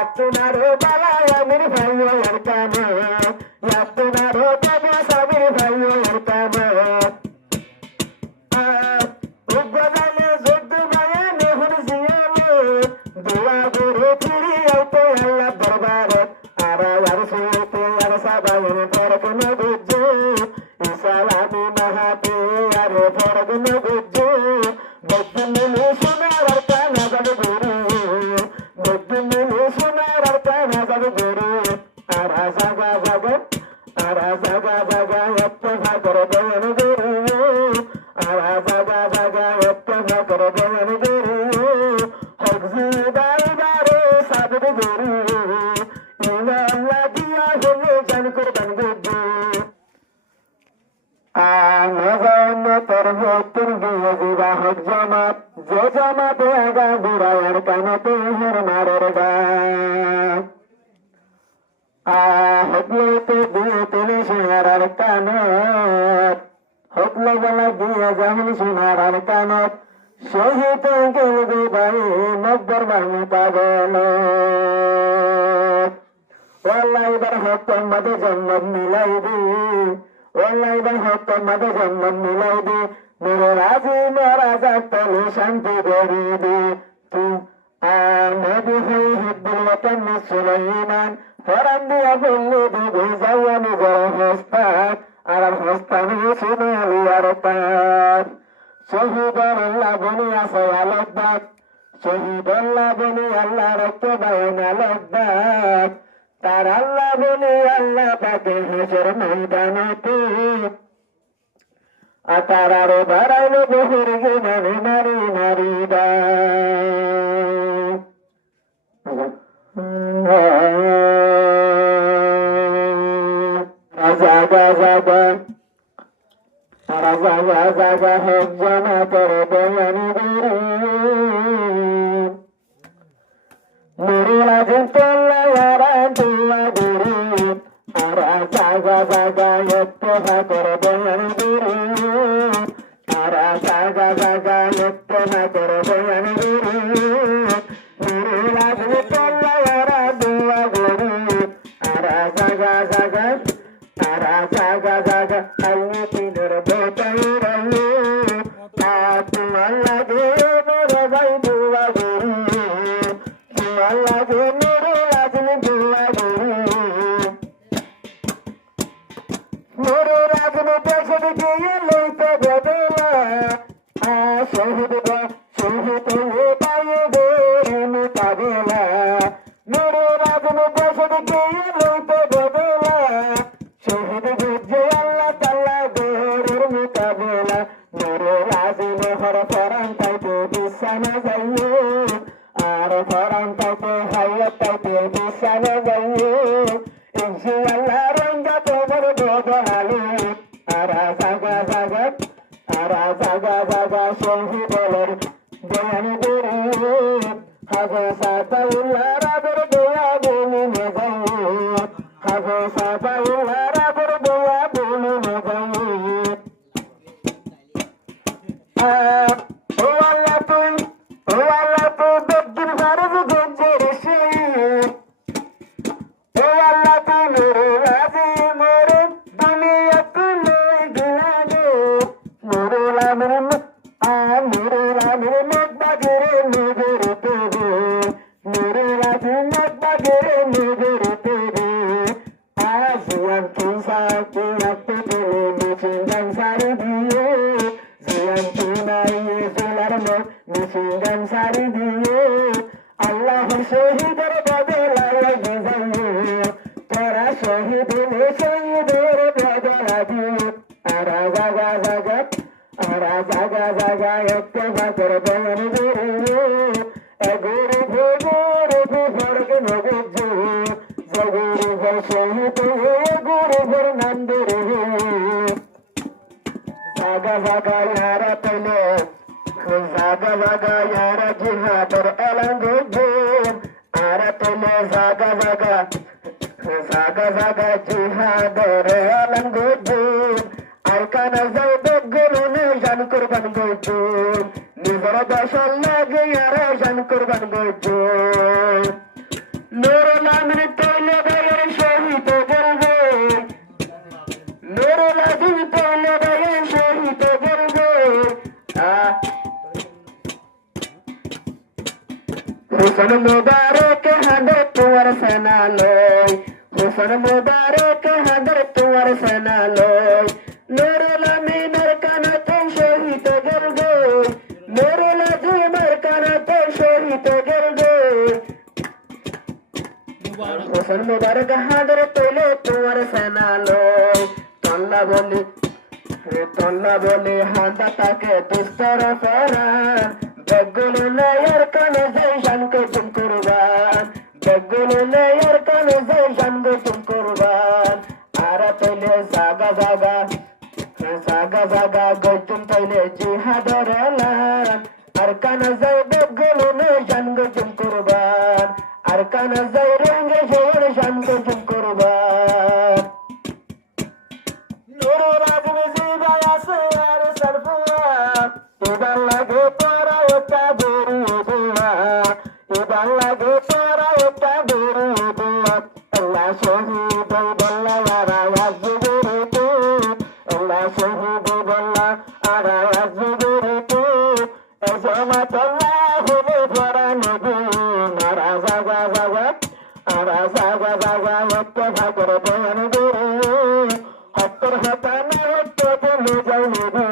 yatunaro bala amir bhayo yarkano yatunaro baba sabir bhayo yarkano ugozane zoddu maya nehur ziyalo dua guru piri auto Allah darbar ara yarsuto yarsabayan farkno gujju isalami mahati are farkno gujju boddu sunar artana gadu guru boddu sunar artana gadu guru ara zaga zaga yatta bhagar dayan guru ara zaga yatta bhagar dayan guru hagzi darbare sabd guru ina Allah diya hole jan kurban gujju Amazon terhotur biya hak jamat je jamat aga burayar kanate har marerba hokle te biya tene shiharar kanat hokle bala biya jahil shiharar kanat shahid gel bibai nabbar mahmuta gelo wallahi bar hakam mad jannat milai di wallahi bar hakam mad jannat milai di mere razi maraza tale shanti gori di tu nabi hibbul watan sulaiman farandi abulli di zawani zarhastat alam hastani sunali artat shahidallah bani asayalabbat shahidallah bani allah rakbayan alabbat তার আল্লাহ বলে আল্লাহ পাকে হাসর ময়দানেতে তার আরো বাড়াইলো বহুর গে মানে নারী দা জাগা হোক জানা করে বয়ানি গুরু Nuri lajim tolla yaran tulla diri ara zaga yette bhagar dayan diri ara zaga yette bhagar dayan diri Nuri lajim tolla yaran tulla diri ara zaga alni tinur botai rayu atu alla de mere vai tulla diri Allah de nuru rajni dulla duru nuru rajni deshad ke leite bedela shahid ye paye dere mutabela nuru rajni deshad ke leite bedela shahid je Allah taala dere mutabela nuru rajni har faran taite bisana zayo আর ফরান্তাতে হাইয়াতে বিশালে যাইয়ে ইনশাআল্লাহ রঙ্গা তোমার বদলালে আর জাগা শহীদলের বয়ান করে Hago সাতাউল্লাহ রাবের দোয়া বলি নে যাইয়ে হাগো সাতাউল্লাহ রাবের দোয়া বলি নে যাইয়ে Misingan sari diye Allah'ın şehidere badalayla güzeliye Tera şehidine şehidere badaladı Ara zaga yette bakır dayanı veriye Eguri bu farkı nogudcu Zaguri bu şehideye eguri bu nandiriye Zaga yara tele zaga yara jihadar elangujum aratule zaga jihadar elangujum arkana zaydugulune jan kurban gujum nizara dashal lage yara jan kurban gujum Nurul Amin তৈলে ভাইয়ের শহীদ গেলবে নুরুল আজিম তৈলে ভাইয়ের শহীদ গেলবে হুসেন মুবারক হাঁদর তোমার সেনা লয় হুসেন মুবারক হাঁদর তোমার সেনা লয় নুরুল আমিনের কানাতে শহীদ গেলবে নুরুল আজিমের কানাতে শহীদ গেলবে হুসেন মুবারক হাঁদর তৈলে তোমার সেনা লয় তল্লা বলি হাঁদা তাকে দুস্তর ফেরান বেগুলো নেয়ার কানে যাই শানকে তুম কুরবান বেগুলো নেয়ার কানে যাই শানকে তুম কুরবান আর তৈলে জাগা জাগা গইতুম তৈলে জিহাদর এলান আর কানে যাই বেগুলো নে শানকে তুম কুরবান আর কানে যাই রঙ্গে জোর শানকে তুম কুরবান নুরুল আজিম জিবাই আছে আর সরফুয়া এবার লাগে তোরা একটা বেরিয়ে দেওয়া এবার লাগে তোরা একটা বেরিয়ে দেওয়া আল্লাহ শহীদ বল্লা আর আওয়াজ বেরিয়ে আল্লাহ শহীদ বল্লা আর আওয়াজ বেরিয়ে এজমাত আল্লাহ হলে ভরা নবী নারা জাগা একটা ভাগর বয়ান বেরিয়ে হত্তর হতানা হত্য বলে যাও নবী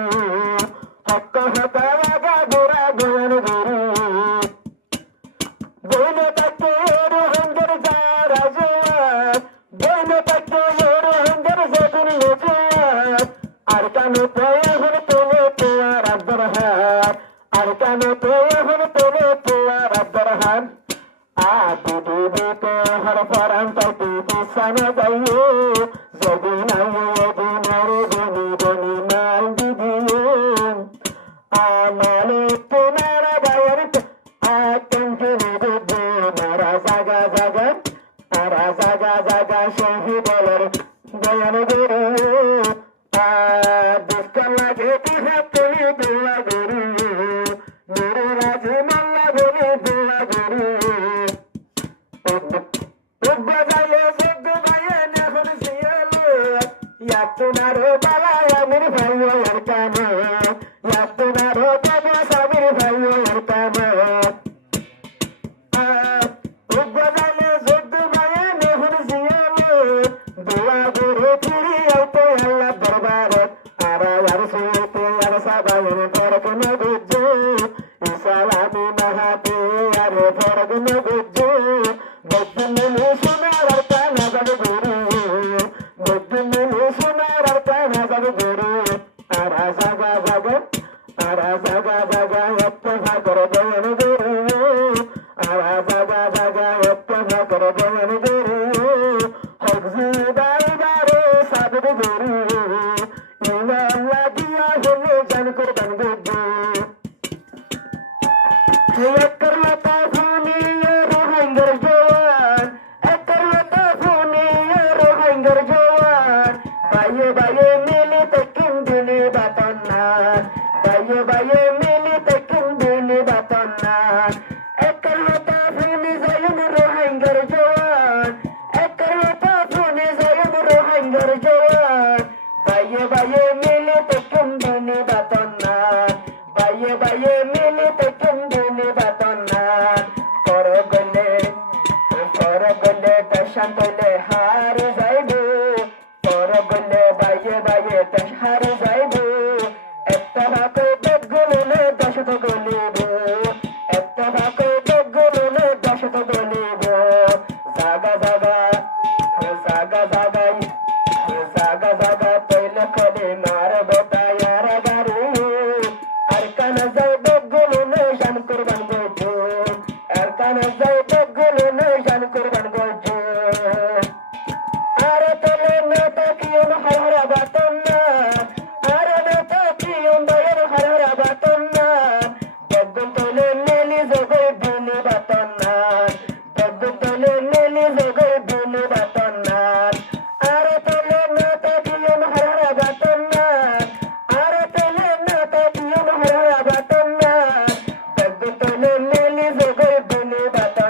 হত্য হতা লাগা গোরা বয়ান বেরিয়ে বইলে তাকে রোহিঙ্গার যারা জোয়ার বইলে তাকে রোহিঙ্গার যেদিন জোয়ার আর কানে পেয়ে হলে তোলে তোয়ার আব্দুর হার আর কানে পেয়ে হলে তোলে তোয়ার আব্দুর হার আদিতে হর ফরান তাকে পিছানো যাইয়ে যেদিন দিনের বনি মাল দিদিয়ে আমালে তোমার বায়ের জাগা শহীদর বয়ান বেরিয়ে দুষ্কার লাগে হাত তুলি দোয়া বেরিয়ে নুরুল আজিম আল্লাহ বলি দোয়া বেরিয়ে উদ্বাজালে সদ্য গায়ে নেহর সিয়ালো ইয়াতুনারো বালা আমির ভাইও আর কামো ইয়াতুনারো বাবা সাবির ভাইও আর কামো উদ্বাজালে সদ্য গায়ে নেহর সিয়ালো দোয়া করে ফিরি আইতে আল্লাহ দরবারে আর সুইতে আর সাবায়ন ফরক নগুজো ইসালামি মাহাতে আর ফরক নগুজো বদ্দুমিনি সোনার আর কানা যাবে গুরু বদ্দুমিনি সোনার আর কানা যাবে গুরু আর জাগা একটা ভাগর বয়ান বেরিয়ে আর জাগা একটা ভাগর বয়ান বেরিয়ে হকজি বাইবারে সাবদ বেরিয়ে ইমান লাগিয়া হলে জান করবান গুজু একর লতা ফুনিয়ে রোহিঙ্গার জওয়ান একর লতা ফুনিয়ে রোহিঙ্গার জওয়ান বাইয়ে মিলি তকিম দিলি বাতন না বাইয়ে মিলি তকিম দিলি বাতন না একর লতা ফুনি যায়ুম রোহিঙ্গার জওয়ান একর লতা ফুনি যায়ুম রোহিঙ্গার জওয়ান বাইয়ে মিলি তকিম দিলি বাতন না বাইয়ে মিলি তকিম দিলি বাতন না পরে গলে দশান তলে হার যাইবো পরে গলে বাইয়ে দশ হার যাইবো একটা ভাকে বেগুলো দশত গলিব একটা ভাকে বেগুলো দশত গলিব জাগা তৈলে কলে মার বেটায়ার গাড়ি আর কানা যাই বেগুলো জান করবান গজু আর কানা যাই বেগুলো জান করবান গজু আর তলে না তাকিয়ন হরহরা বাতন না আর না তাকিয়ন দয়ের হরহরা বাতন না বেগুন তলে নেলি জগই বিনি বাতন না বেগুন তলে নেলি জগই বিনি বাতন না আর তলে না তাকিয়ন হরহরা বাতন না আর তলে না তাকিয়ন হরহরা বাতন না বেগুন তলে নেলি জগই বিনি বাতন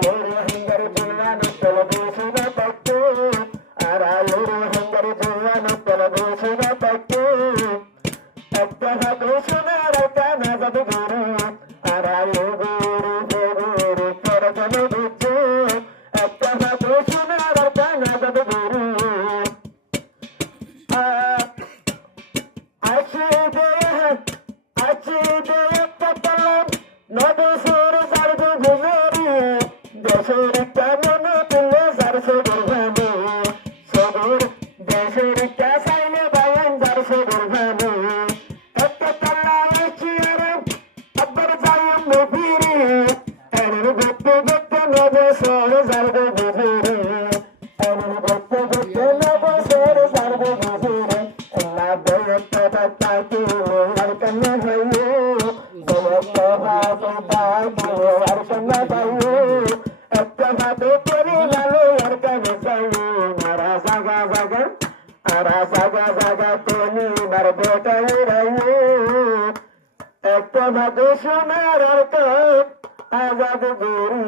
আরালের হাঙ্গারে জোয়ান তলে বসে না থাকতো আরালের হাঙ্গারে জোয়ান তলে বসে না থাকতো একটা হাতে সোনার একটা না যাবে গরু আরালে গরু গরু তোর কেন বুঝছো একটা হাতে সোনার একটা না যাবে গরু আছে একটা পালাম নবসর সারব ঘুমেরি দেশের একটা মনে তুলে সারছে গর্ভানো সবর দেশের একটা সাইলে বায়ান সারছে গর্ভানো একটা পাল্লা এসছি আর আব্বার যাইম নফিরি এর গপ্পে গপ্পে নবসর সারব ঘুমেরি এর গপ্পে গপ্পে নবসর সারব ঘুমেরি না বেয়ত্তা তাকে আর কেন হইও একটা ভাবে পাইও আর কেন পাইও একটা ভাবে করে লালো আর কেন চাইও মারা জাগা জাগা আরা জাগা জাগা তুমি মার বেটাই রাইও একটা ভাবে সোনার আর কাপ আজাদ গরু